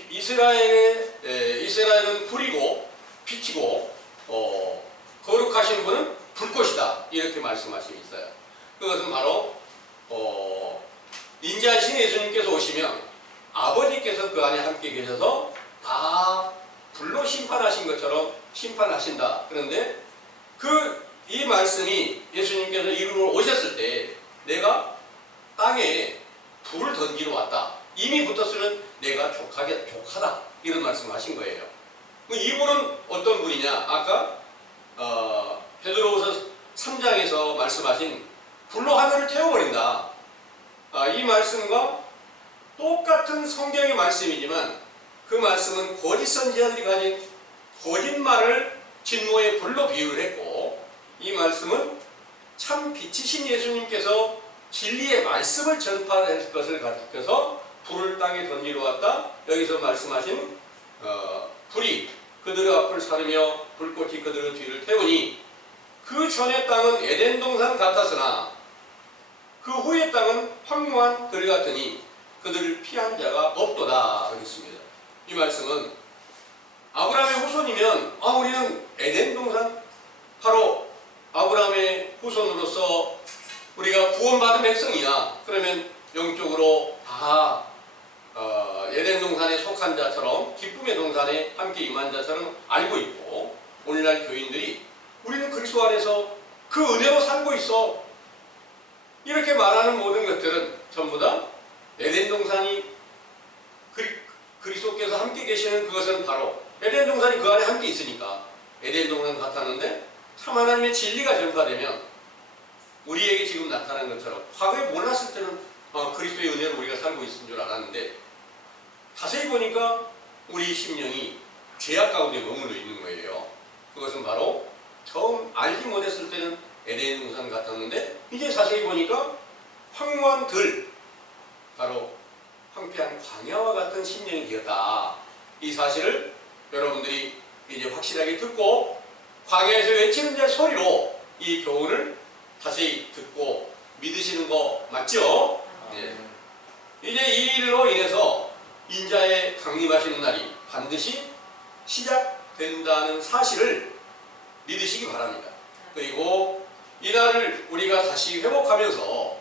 이스라엘은 불이고 빛이고 거룩하신 분은 불꽃이다. 이렇게 말씀하심이 있어요. 그것은 바로 인자하신 예수님께서 오시면 아버지께서 그 안에 함께 계셔서 다 불로 심판하신 것처럼 심판하신다. 그런데 이 말씀이 예수님께서 이루러 오셨을 때 내가 땅에 불을 던지러 왔다. 이미 붙었으면 내가 족하다. 이런 말씀을 하신 거예요. 이분은 어떤 분이냐? 아까 베드로후서 3장에서 말씀하신 불로 하늘을 태워버린다. 이 말씀과 똑같은 성경의 말씀이지만 그 말씀은 거짓 선지자들이 가진 거짓말을 진노의 불로 비유를 했고 이 말씀은 참 빛이신 예수님께서 진리의 말씀을 전파할 것을 가리켜서 불을 땅에 던지러 왔다. 여기서 말씀하신 불이 그들의 앞을 사르며 불꽃이 그들의 뒤를 태우니 그 전의 땅은 에덴 동산 같았으나 그 후의 땅은 황무한 들 같으니 그들을 피한 자가 없도다 하겠습니다. 이 말씀은 아브라함의 후손이면 우리는 에덴 동산 바로 아브라함의 후손으로서 우리가 구원받은 백성이야. 그러면 영적으로 다 에덴 동산에 속한 자처럼 기쁨의 동산에 함께 임한 자처럼 알고 있고 오늘날 교인들이 우리는 그리스도 안에서 그 은혜로 살고 있어. 이렇게 말하는 모든 것들은 전부 다 에덴 동산이 그리스도께서 함께 계시는 그것은 바로 에덴 동산이 그 안에 함께 있으니까 에덴 동산 같았는데 참 하나님의 진리가 전파되면 우리에게 지금 나타난 것처럼 과거에 몰랐을 때는 그리스도의 은혜로 우리가 살고 있는 줄 알았는데 자세히 보니까 우리 심령이 죄악 가운데 머물러 있는 거예요. 그것은 바로 처음 알지 못했을 때는 에덴 우산 같았는데 이제 자세히 보니까 황무한 들, 바로 황폐한 광야와 같은 심령이 되었다. 이 사실을 여러분들이 이제 확실하게 듣고 광야에서 외치는 자 소리로 이 교훈을 자세히 듣고 믿으시는 거 맞죠? 네. 이제 이 일로 인해서 인자의 강림하시는 날이 반드시 시작된다는 사실을 믿으시기 바랍니다. 그리고 이 날을 우리가 다시 회복하면서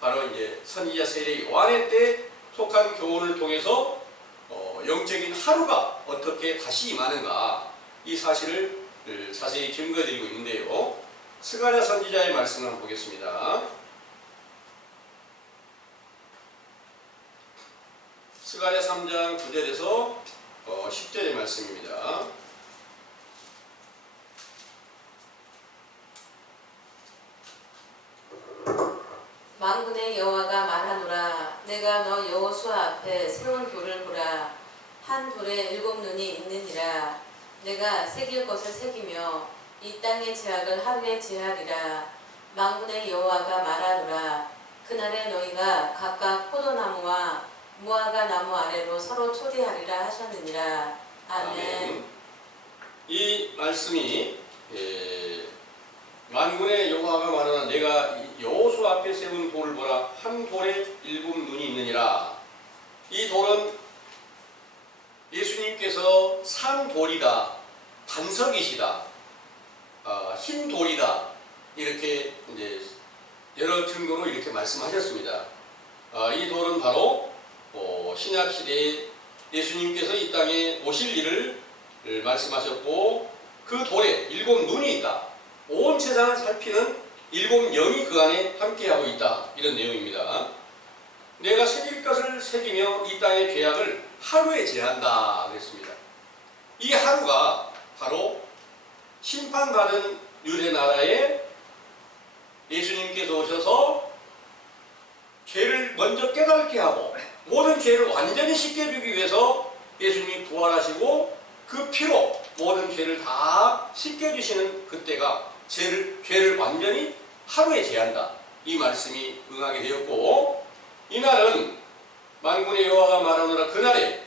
바로 이제 선지자 세례 요한의 때 속한 교훈을 통해서 영적인 하루가 어떻게 다시 임하는가 이 사실을 자세히 증거드리고 있는데요. 스가랴 선지자의 말씀을 한번 보겠습니다. 스가랴 3장 9절에서 10절의 말씀입니다. 만군의 여호와가 말하노라. 내가 너 여호수아 앞에 세운 돌을 보라. 한 돌에 7 눈이 있느니라. 내가 새길 것을 새기며 이 땅의 죄악을 하루에 제하리라. 만군의 여호와가 말하노라. 그날에 너희가 각각 포도나무와 무화과 나무 아래로 서로 초대하리라 하셨느니라. 아멘. 이 말씀이 만군의 여호와가 말하나 내가 여호수 앞에 세운 돌을 보라. 한 돌에 7 눈이 있느니라. 이 돌은 예수님께서 산 돌이다, 반석이시다, 흰 돌이다 이렇게 이제 여러 증거로 이렇게 말씀하셨습니다. 이 돌은 바로 신약 시대에 예수님께서 이 땅에 오실 일을 말씀하셨고 그 돌에 7 눈이 있다. 온 세상을 살피는 7 영이 그 안에 함께하고 있다. 이런 내용입니다. 내가 새길 것을 새기며 이 땅의 죄악을 하루에 제한다 그랬습니다. 이 하루가 바로 심판받은 유대 나라에 예수님께서 오셔서 죄를 먼저 깨닫게 하고 모든 죄를 완전히 씻겨주기 위해서 예수님이 부활하시고 그 피로 모든 죄를 다 씻겨주시는 그때가 죄를 완전히 하루에 제한다. 이 말씀이 응하게 되었고 이날은 만군의 여호와가 말하노라. 그날에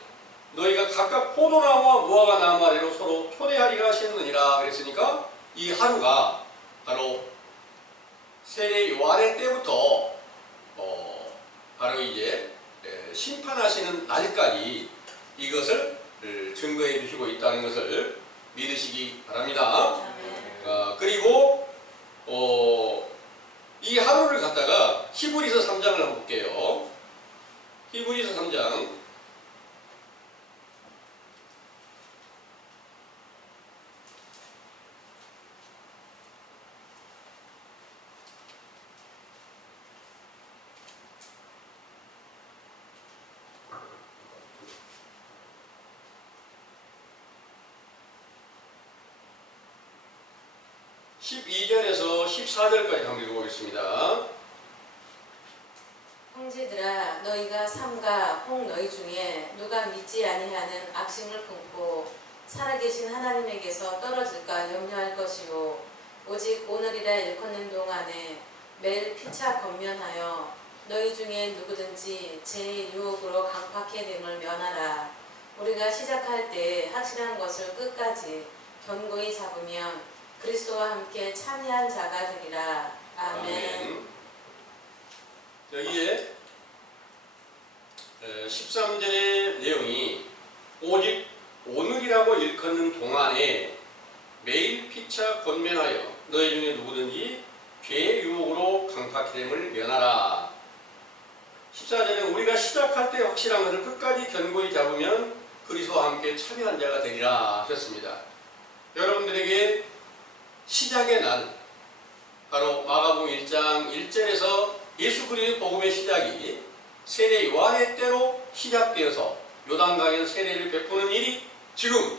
너희가 각각 포도나무와 무화과 나무 아래로 서로 초대하리라 하셨느니라 그랬으니까 이 하루가 바로 세례 요한의 때부터 바로 이제 심판하시는 날까지 이것을 증거해 주시고 있다는 것을 믿으시기 바랍니다. 그리고 이 하루를 갖다가 히브리서 3장을 한번 볼게요. 히브리서 3장 12절에서 14절까지 한번 읽어보겠습니다. 형제들아, 너희가 삼가 혹 너희 중에 누가 믿지 아니하는 악심을 품고 살아계신 하나님에게서 떨어질까 염려할 것이요 오직 오늘이라 일컫는 동안에 매일 피차 권면하여 너희 중에 누구든지 제 유혹으로 강팍해 됨을 면하라. 우리가 시작할 때 확실한 것을 끝까지 견고히 잡으면 그리스도와 함께 참여한 자가 되리라. 아멘. 여기에 13절의 내용이 오직 오늘이라고 일컫는 동안에 매일 피차 권면하여 너희 중에 누구든지 죄의 유혹으로 강팍됨을 면하라. 14절에 우리가 시작할 때 확실한 것을 끝까지 견고히 잡으면 그리스도와 함께 참여한 자가 되리라 하셨습니다. 여러분들에게 시작의 날, 바로 마가복음 1장 1절에서 예수 그리스도의 복음의 시작이 세례 요한의 때로 시작되어서 요단강에서 세례를 베푸는 일이 지금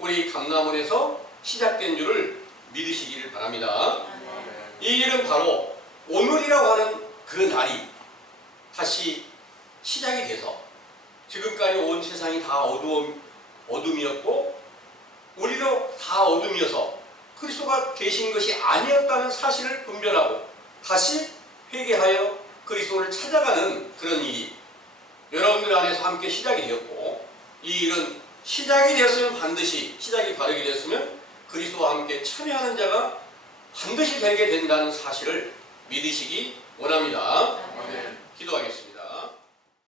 우리 감남원에서 시작된 줄을 믿으시기를 바랍니다. 이 일은 바로 오늘이라고 하는 그 날이 다시 시작이 돼서 지금까지 온 세상이 다 어둠이었고 우리도 다 어둠이어서 그리스도가 계신 것이 아니었다는 사실을 분별하고 다시 회개하여 그리스도를 찾아가는 그런 일이 여러분들 안에서 함께 시작이 되었고, 이 일은 시작이 되었으면 반드시, 시작이 바르게 되었으면 그리스도와 함께 참여하는 자가 반드시 되게 된다는 사실을 믿으시기 원합니다. 아멘. 기도하겠습니다.